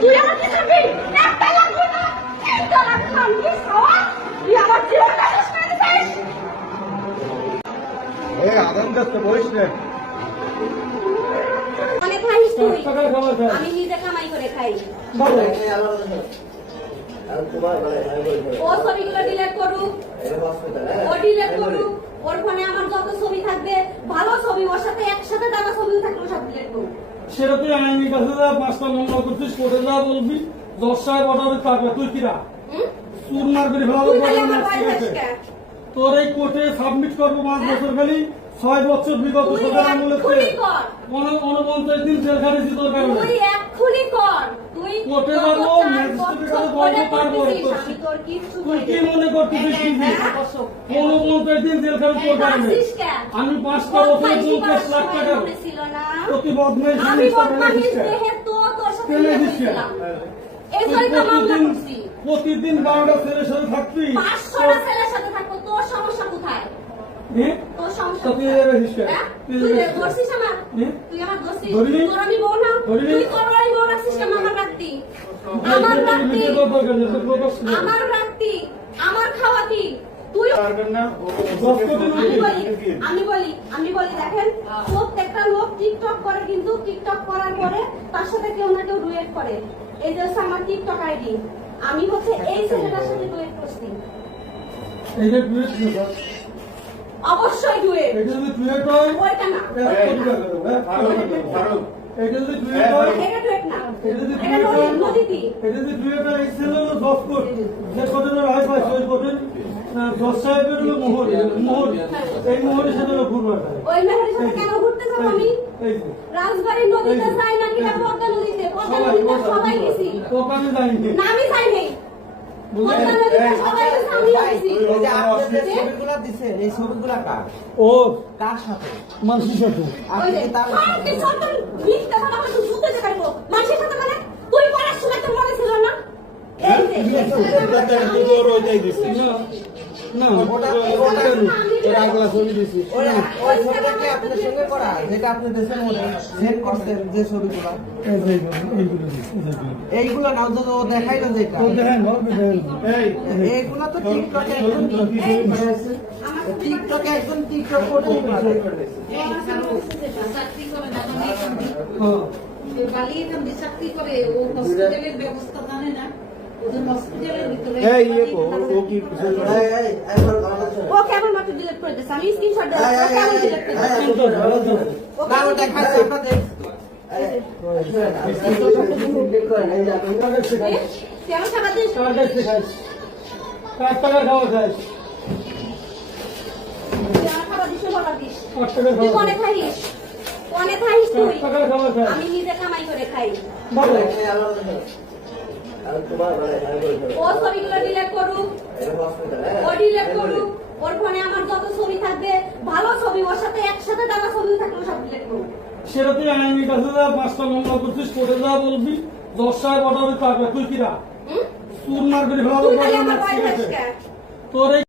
তুই আমার কি করবি? একটা লাগবে না, তিনটা লাগবে না, আমি কি খাওয়া? তুই আমার জীবনটা শেষ করে দিছিস। আদান কাছে বলিস না। অনেক খাইস তুই, আমি নিজে কামাই করে খাই। ও ছবিগুলো ডিলিট করুক, ও ডিলিট করুক। ওর ফোনে আমার যত ছবি থাকবে, ভালো ছবি, ওর সাথে একসাথে দাদা ছবি থাকবে, সব ডিলিট করুক। সেটা তুই আইনি কাছে যা, 5টা মামলা করছিস, কোর্টে যা বলবি, 10 সাহেব অর্ডারে থাকবে, তুই কিরা চুর মার করে ফেলাবো। তুই খালি আমার ভয় পাস কেন? তোর এই কোর্টে সাবমিট করবো 5 বছর খালি, 6 বছর বিগত তুই সরকার আমলে এক্ষুনি কর, 49 দিন জেল খাটিয়েছি তোর কারণে। তুই এক্ষুনি কর। তুই কোর্টে যত যাবো, চার ম্যাজিস্ট্রেটের কাছে বছর বলবো, ধরে পারবো। করতেছিস, আমি তোর কিচ্ছু তুই করি কি না। মনে করতেছিস? কি 49 দিন জেল খাটি তোর কারণে। হাসিস কেন? আমি 5টা বছর 50 লাখ টাকা ছিল না? প্রতি বদমাইশ আমি বদমাইশ দেহে তো তোর সাথে কেন বিয়ে দিস কেন? করছিলাম। এই জন্যই তো মামলা করছি। প্রতিদিন 12টা ছেলের সাথে থাকবি। 500টা ছেলের সাথে থাকবো, তোর সমস্যা কোথায়? তোর সমস্যা তো তুই কোথায়? এর হিসেবে হ্যাঁ? তুই ধরছিস আমার? তুই আমার ধরছিস? ধরিনি। তোর আমি বউ না? ধরিনি। তুই তোর বাড়ি বউ রাখছিস কেন? আমার রাখতি, আমার রাখতি, আমার রাখতি, আমার খাওয়াতি। তুই আমি বলি দেখেন, প্রত্যেকটা লোক টিকটক করে, কিন্তু টিকটক করার পরে তার সাথে কেউ না কেউ ডুয়েট করে। এই যে হচ্ছে আমার টিকটক আইডি, আমি হচ্ছে এই ছেলেটার সাথে ডুয়েট করছি। অবশ্যই ডুয়েট, ওইটা না, এটা ডুয়েট না, এটা নদীতে। ওই মেহেরের সাথে কেন ঘুরতে যাবো আমি? রাজবাড়ির নদীতে যাই নাকি না পদ্মা নদীতে? পদ্মা নদীতে সবাই গেছি না, আমি যাই নাই। পদ্মা নদীতে সবাই গেছে, আমি গেছি। এই ছবিগুলা কার? ও কার সাথে? মানুষের সাথে ওই যে, সব কিছু তো মিথ্যা কথা বলে, তুই জুতে দেখাইবো। মানুষের সাথে মানে তুই পড়ার সময় তোর মনে ছিল না? এই যে, না ওই ছবিটাকে আপনার সঙ্গে করা, যেটা আপনি দেশের মধ্যে সেট করছেন, যে ছবিগুলা এইগুলো না, ও দেখাইলো যেটা এইগুলো তো টিকটকে একদম টিকটক করতে চাকরি করে, ও হসপিটালের ব্যবস্থা জানে না, ওদের হসপিটালের ভিতরে ও কেবল মাত্র ডিলিট করে দিয়েছে, আমি স্ক্রিনশট দিলাম, ও কেবল ডিলিট করে দিয়েছে। ও কেবল দেখাচ্ছে আপনাদের কেন খাবার দিস? কার টাকা খাওয়া খাস? তুই আমার খাবার দিস, বলা দিস। কার টাকা তুই খাওয়া কনে খাইস? কনে খাইস তুই? কার টাকা খাওয়া খাস? আমি নিজে কামাই করে খাই। বলো। ও ছবিগুলো ডিলিট করুক, ও ডিলিট করুক। ওর ফোনে আমার যত ছবি থাকবে, ভালো ছবি, ওর সাথে একসাথে দাদা ছবি থাকবে, সব ডিলিট করুক। সেটা তুই আইনি কাছে যা, 5টা মামলা করছিস, কোর্টে যা বলবি, 10 সাহেব অর্ডারে থাকবে, তুই কিরা চুর মার করে ফেলাবো। তুই খালি আমার ভয় পাস কেন? তোর এই